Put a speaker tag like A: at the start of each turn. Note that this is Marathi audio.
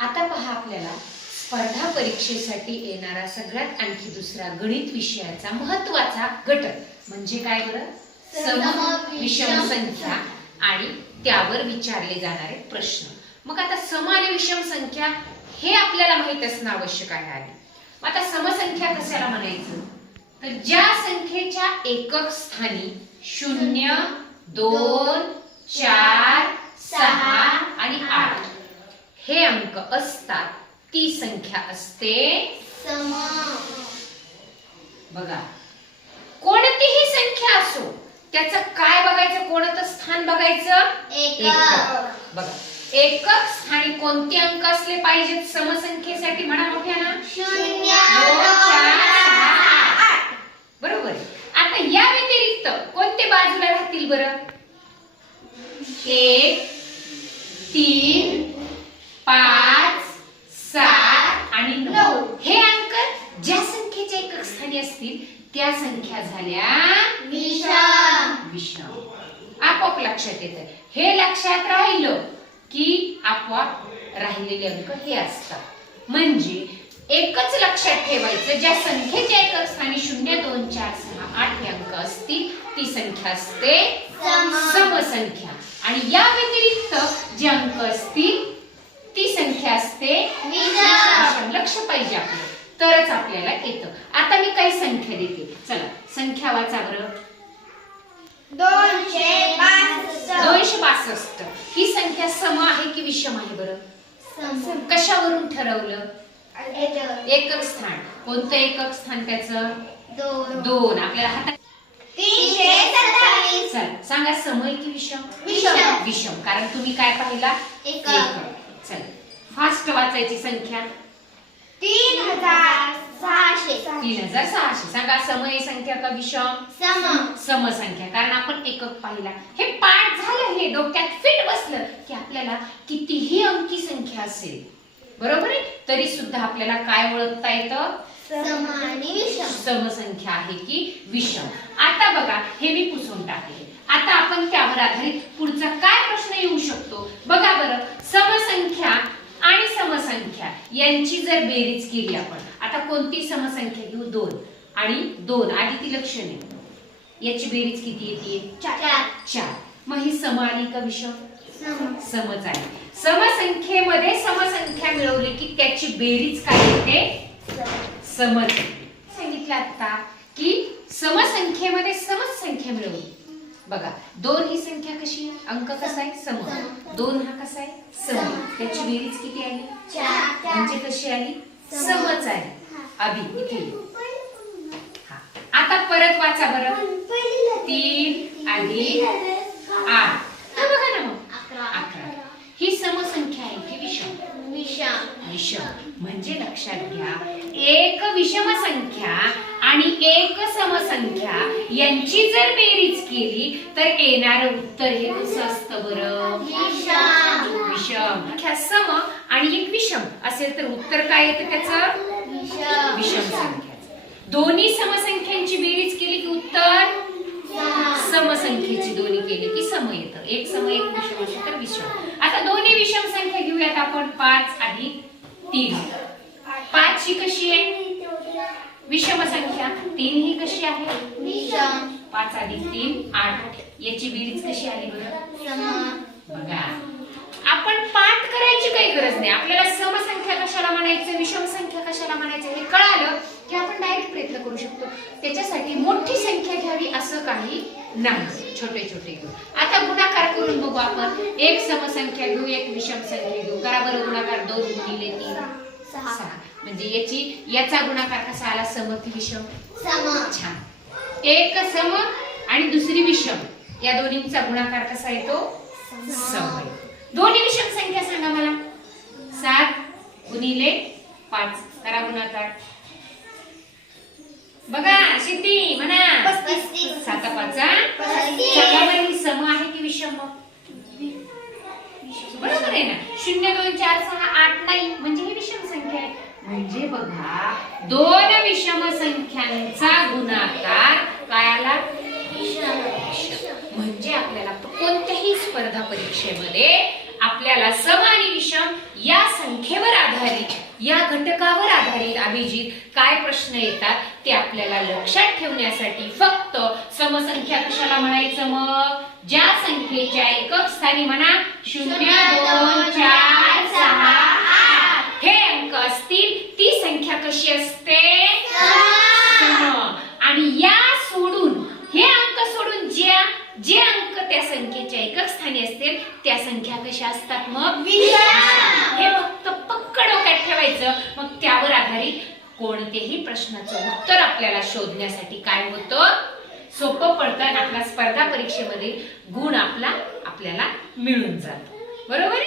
A: आता पहा आपल्याला स्पर्धा परीक्षेसाठी येणारा सगळ्यात आणखी दुसरा गणित विषयाचा महत्त्वाचा घटक. म्हणजे काय बरं? सम विषम संख्या आणि त्यावर विचारले जाणारे प्रश्न. मग आता सम आणि विषम संख्या हे आपल्याला माहीत असणं आवश्यक आहे आधी. मग आता समसंख्या कशाला म्हणायचं? तर ज्या संख्येच्या एकक स्थानी शून्य दोन चार सहा आणि आठ. हे अंक असतात. ती संख्या असते. बघा. कोणतीही संख्या असो त्याचं काय बघायचं कोणतं स्थान बघायचं? एकक. बघा. एकक स्थानी कोणते अंक असले पाहिजेत समसंख्येसाठी म्हणा मोठ्या ना बरोबर. आता या व्यतिरिक्त कोणते बाजूला राहतील बरं? एक तीन पाच सात आणि नऊ. हे अंक ज्या संख्येच्या एकक स्थानी असतील त्या संख्या झाल्या विषम. आपोआप लक्षात येतं. हे लक्षात राहिलं की आपोआप राहिलेले अंक हे असतात. म्हणजे एकच लक्षात ठेवायचं ज्या संख्येच्या एकक स्थानी शून्य दोन चार सहा आठ हे अंक असतील ती संख्या असते समसंख्या. आणि या व्यतिरिक्त जे अंक असतील ती संख्या असते विषम. लक्ष पाहिजे आपलं तरच आपल्याला येतं आता मी काही संख्या देते चला संख्या वाचा बरं
B: दोनशे
A: बासष्ट. ही संख्या सम आहे की विषम आहे बरं? कशावरून ठरवलं? एकक स्थान. कोणतं एकक स्थान त्याचं?
B: दोन.
A: आपल्याला हातात चल सांगा समय की विषम?
B: विषम.
A: विषम. कारण तुम्ही काय पाहिला?
B: एकक.
A: चल फास्ट वाचायची संख्या.
B: तीन हजार सहाशे.
A: तीन हजार सहाशे. सांगा समय संख्या का विषम?
B: सम.
A: समसंख्या कारण आपण एकक पाहिला. हे पाठ झालं हे डोक्यात फिट बसलं की आपल्याला कितीही अंकी संख्या असेल. बरोबर आहे? तरी सुद्धा आपल्याला काय ओळखता येतं?
B: सम आणि विषम.
A: समसंख्या आहे की विषम. आता बघा हे मी पुसून टाकले. आता आपण त्यावर आधारित पुढचा काय प्रश्न येऊ शकतो? बघा बरं. समसंख्या आणि समसंख्या यांची जर बेरीज केली आपण आता कोणती समसंख्या? घेऊ दोन. आणि दोन आधी ती लक्षणे. याची बेरीज किती येते?
B: चार.
A: चार. मग ही सम आली का विषम?
B: सम.
A: समच आहे समसंख्येमध्ये समसंख्या मिळवली की त्याची बेरीज काय येते? समज सांगितलं आता की समसंख्येमध्ये समच संख्या मिळवली. बघा दोन ही संख्या कशी? आहे अंक कसा आहे? सम. दोन हा कसा आहे? सम. त्याची बेरीज किती आली?
B: चार.
A: म्हणजे कशी आली? समच आहे. अभि इथे. हा. आता परत वाचा बरं. तीन अधिक आठ. बघा ना मग. अकरा. ही समसंख्या आहे की विषम?
B: विषम.
A: विषम. म्हणजे लक्षात घ्या. एक विषम संख्या आणि एक समसंख्या. यांची जर बेरीज केली तर येणार उत्तर हे कसं असतं बरं?
B: विषम.
A: सम आणि एक विषम. असेल तर उत्तर काय येतं त्याचं?
B: विषम.
A: संख्या दोन्ही समसंख्यांची बेरीज केली की उत्तर? समसंख्येची दोन्ही केली की सम येतं. एक सम एक विषम असेल तर विषम. आता दोन्ही विषम संख्या घेऊयात आपण. पाच अधिक तीन. पाच ही कशी आहे? विषम संख्या तीन ही कशी आहे?
B: विषम.
A: पाच अधिक तीन आठ. याची बेरीज कशी आली बरं? बघा. आपण पाठ करायची काही गरज नाही. आपल्याला समसंख्या कशाला म्हणायचं विषम संख्या कशाला म्हणायचं हे कळालं की आपण डायरेक्ट प्रयत्न करू शकतो. त्याच्यासाठी मोठी संख्या घ्यावी असं काही नाही. छोटे छोटे घेऊ. आता गुणाकार करून बघू आपण. एक समसंख्या घेऊ एक विषम संख्या घेऊ. करा बरं गुणाकार दोन गुणिले तीन.
B: सहा
A: म्हणजे याची याचा गुणाकार कसा आला? सम की विषम.
B: सम.
A: छान. एक सम आणि दुसरी विषम. या दोन्हींचा गुणाकार कसा येतो? सम. दोन्ही विषम संख्या सांगा मला. सात गुणिले पाच. करा गुणाकार. बघा सिद्धी म्हणा. साता पाचा ही? सम आहे की विषम? बरोबर आहे ना? शून्य दोन चार सहा आठ नाही म्हणजे ही विषम संख्या आहे म्हणजे बघा. दोन विषम संख्यांचा गुणाकार काय आला म्हणजे आपल्याला कोणत्याही स्पर्धा परीक्षेमध्ये आपल्याला सम आणि विषम या संख्येवर आधारित या घटकावर आधारित अभिजित काय प्रश्न येतात ते आपल्याला लक्षात ठेवण्यासाठी फक्त समसंख्या कशाला म्हणायचं मग? ज्या संख्येच्या एकक स्थानी म्हणा शून्य दोन चार. असतील ती संख्या कशी असते. आणि या सोडून हे अंक सोडून ज्या जे अंक त्या संख्येच्या एकक स्थानी असतील त्या संख्या कशा असतात मग. हे फक्त पक्क डोक्यात ठेवायचं मग त्यावर आधारित कोणतेही प्रश्नाचं उत्तर आपल्याला शोधण्यासाठी काय होतं सोपं पडतं आणि आपला स्पर्धा परीक्षेमध्ये गुण आपला आपल्याला मिळून जातो बरोबर?